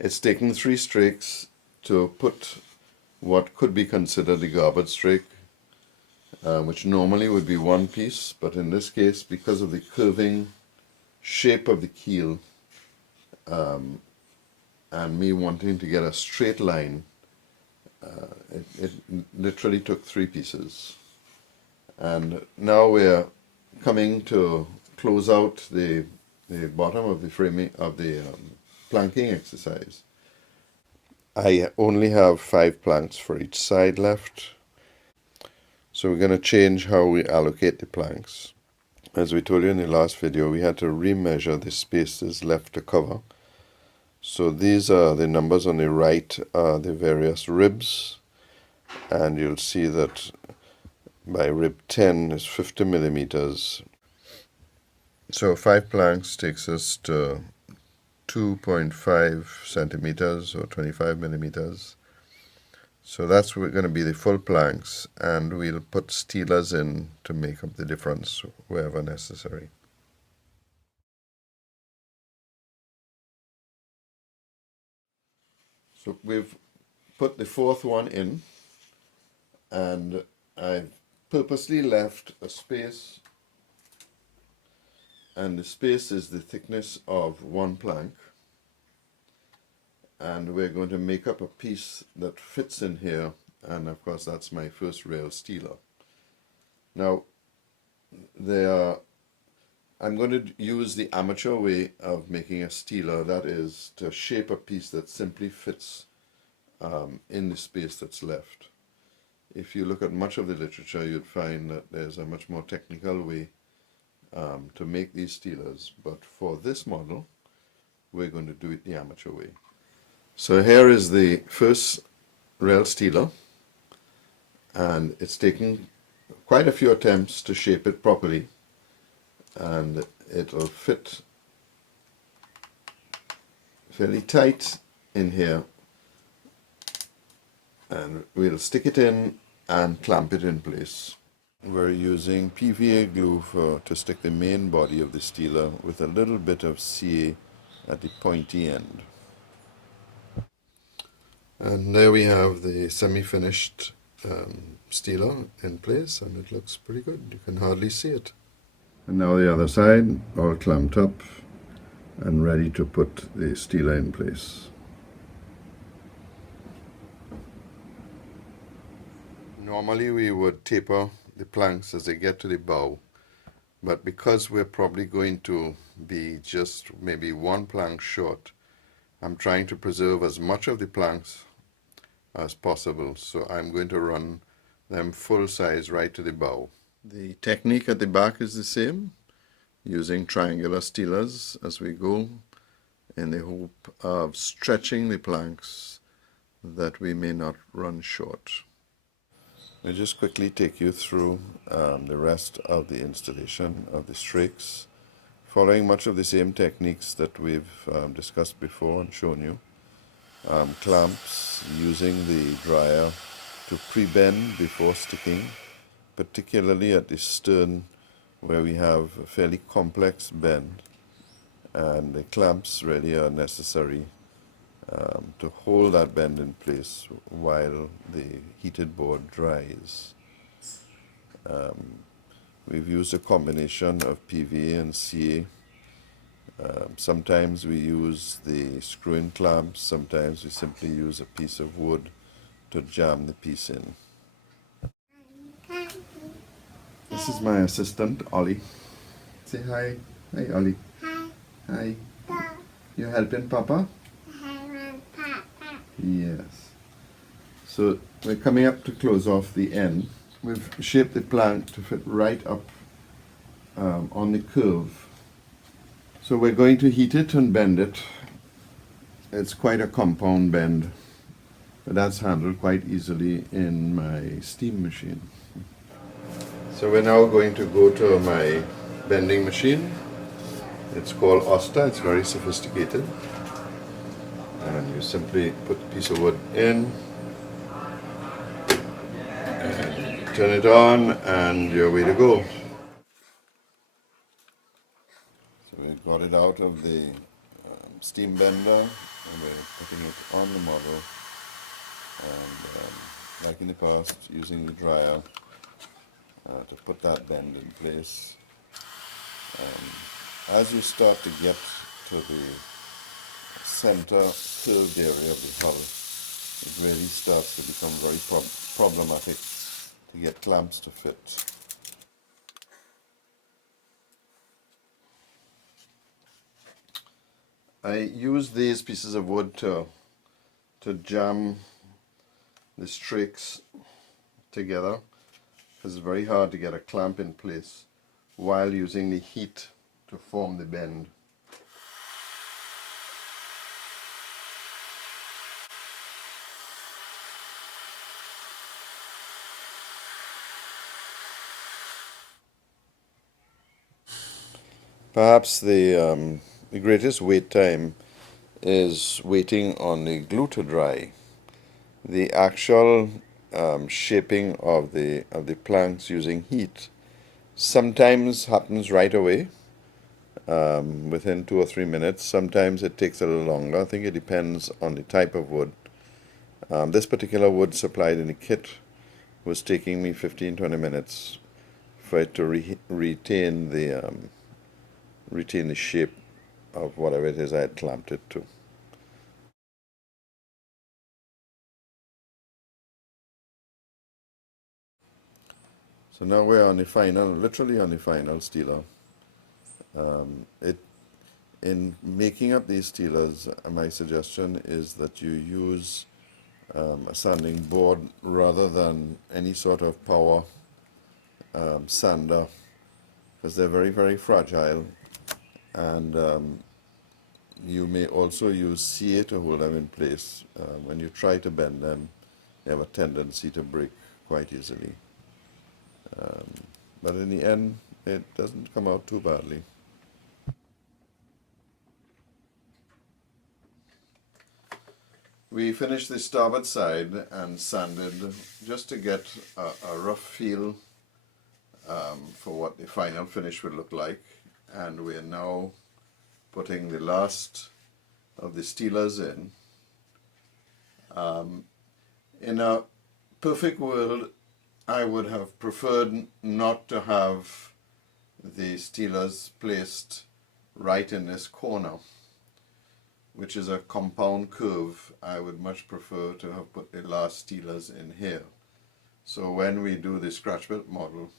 It's taken 3 strakes to put what could be considered the garboard strake, which normally would be one piece, but in this case, because of the curving shape of the keel and me wanting to get a straight line, it literally took 3 pieces. And now we're coming to close out the bottom of the framing of the planking exercise. I only have 5 planks for each side left, so we're going to change how we allocate the planks. As we told you in the last video, we had to remeasure the spaces left to cover. So these are the numbers on the right, are the various ribs, and you'll see that by rib 10 is 50 millimeters. So 5 planks takes us to 2.5 centimeters or 25 millimeters. So that's going to be the full planks, and we'll put steelers in to make up the difference wherever necessary. So we've put the 4th one in, and I've purposely left a space, and the space is the thickness of 1 plank, and we're going to make up a piece that fits in here, and of course that's my first rail steeler. Now I'm going to use the amateur way of making a steeler, that is to shape a piece that simply fits in the space that's left. If you look at much of the literature, you'd find that there's a much more technical way to make these steelers, but for this model we're going to do it the amateur way. So here is the first rail steeler, and it's taken quite a few attempts to shape it properly, and it'll fit fairly tight in here, and we'll stick it in and clamp it in place. We're using PVA glue to stick the main body of the steeler with a little bit of CA at the pointy end. And there we have the semi-finished steeler in place, and it looks pretty good. You can hardly see it. And now the other side, all clamped up and ready to put the steeler in place. Normally we would taper the planks as they get to the bow, but because we're probably going to be just maybe 1 plank short, I'm trying to preserve as much of the planks as possible, so I'm going to run them full size right to the bow. The technique at the back is the same, using triangular steelers as we go, in the hope of stretching the planks that we may not run short. I'll just quickly take you through the rest of the installation of the strakes, following much of the same techniques that we've discussed before and shown you. Clamps, using the dryer to pre-bend before sticking, particularly at the stern where we have a fairly complex bend, and the clamps really are necessary to hold that bend in place while the heated board dries. We've used a combination of PVA and CA. Sometimes we use the screw-in clamps, sometimes we simply use a piece of wood to jam the piece in. This is my assistant, Ollie. Say hi. Hi, Ollie. Hi. Hi. Dad. You helping Papa? Papa. Yes. So we're coming up to close off the end. We've shaped the plank to fit right up on the curve. So we're going to heat it and bend it. It's quite a compound bend, but that's handled quite easily in my steam machine. So we're now going to go to my bending machine. It's called Osta. It's very sophisticated. And you simply put a piece of wood in, and turn it on, and you're way to go. So we got it out of the steam bender, and we're putting it on the model, and like in the past, using the dryer to put that bend in place. As you start to get to the center curved area of the hull, it really starts to become very problematic to get clamps to fit. I use these pieces of wood to jam the strakes together, because it's very hard to get a clamp in place while using the heat to form the bend. Perhaps the greatest wait time is waiting on the glue to dry. The actual shaping of the planks using heat sometimes happens right away, within 2 or 3 minutes. Sometimes it takes a little longer. I think it depends on the type of wood. This particular wood supplied in the kit was taking me 15-20 minutes for it to retain the shape of whatever it is I had clamped it to. So now we're on the final, literally on the final steeler. In making up these steelers, my suggestion is that you use a sanding board rather than any sort of power sander, because they're very, very fragile, and you may also use CA to hold them in place. When you try to bend them, they have a tendency to break quite easily. But in the end, it doesn't come out too badly. We finished the starboard side and sanded just to get a rough feel for what the final finish would look like. And we're now putting the last of the steelers in. In a perfect world, I would have preferred not to have the steelers placed right in this corner, which is a compound curve. I would much prefer to have put the last steelers in here. So when we do the scratch built model,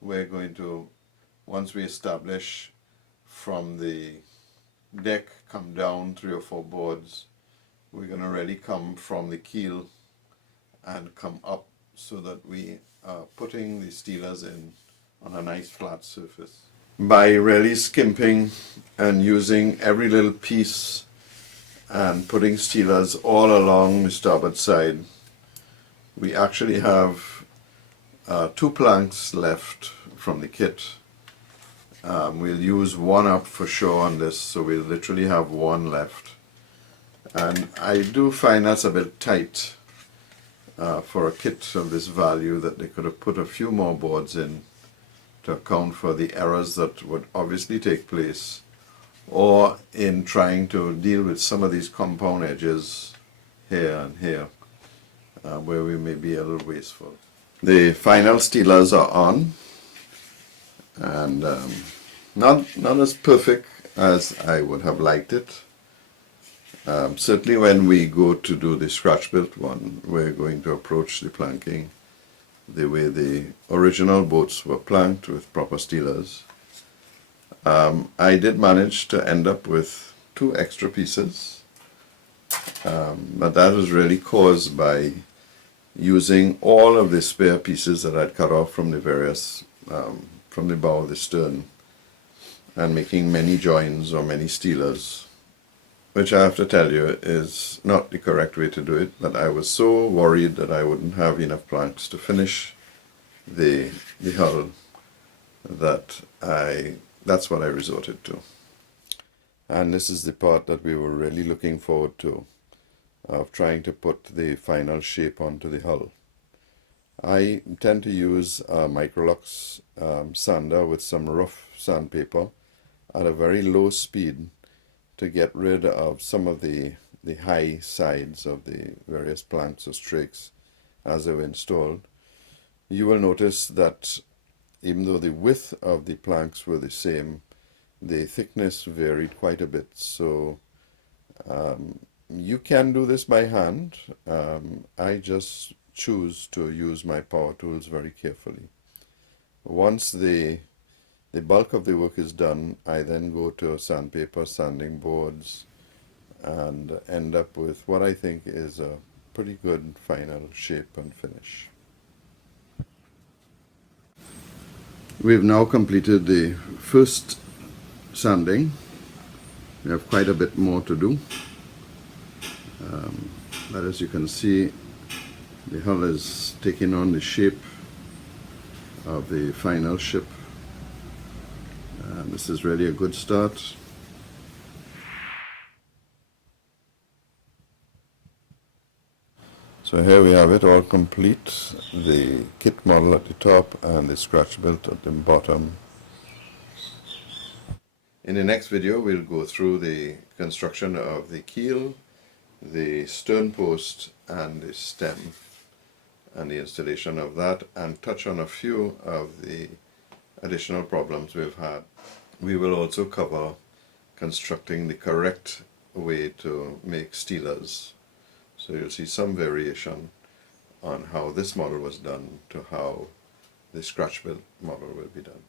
we're going to, once we establish from the deck, come down 3 or 4 boards, we're going to really come from the keel and come up, so that we are putting the steelers in on a nice flat surface. By really skimping and using every little piece and putting steelers all along the starboard side, we actually have 2 planks left from the kit. We'll use one up for sure on this, so we'll literally have one left. And I do find that's a bit tight for a kit of this value, that they could have put a few more boards in to account for the errors that would obviously take place, or in trying to deal with some of these compound edges here and here, where we may be a little wasteful. The final steelers are on, and not as perfect as I would have liked it. Certainly when we go to do the scratch built one, we're going to approach the planking the way the original boats were planked, with proper steelers. I did manage to end up with 2 extra pieces, but that was really caused by using all of the spare pieces that I'd cut off from the various, from the bow of the stern, and making many joins or many steelers, which I have to tell you is not the correct way to do it. But I was so worried that I wouldn't have enough planks to finish the hull that that's what I resorted to. And this is the part that we were really looking forward to, of trying to put the final shape onto the hull. I tend to use a Microlux sander with some rough sandpaper at a very low speed, to to get rid of some of the high sides of the various planks or strakes as they were installed. You will notice that even though the width of the planks were the same, the thickness varied quite a bit. So you can do this by hand. I just choose to use my power tools very carefully. Once the bulk of the work is done, I then go to sandpaper, sanding boards, and end up with what I think is a pretty good final shape and finish. We've now completed the first sanding. We have quite a bit more to do. But as you can see, the hull is taking on the shape of the final ship. This is really a good start. So here we have it all complete, the kit model at the top and the scratch built at the bottom. In the next video we'll go through the construction of the keel, the stern post and the stem and the installation of that, and touch on a few of the additional problems we've had. We will also cover constructing the correct way to make steelers. So you'll see some variation on how this model was done to how the scratch built model will be done.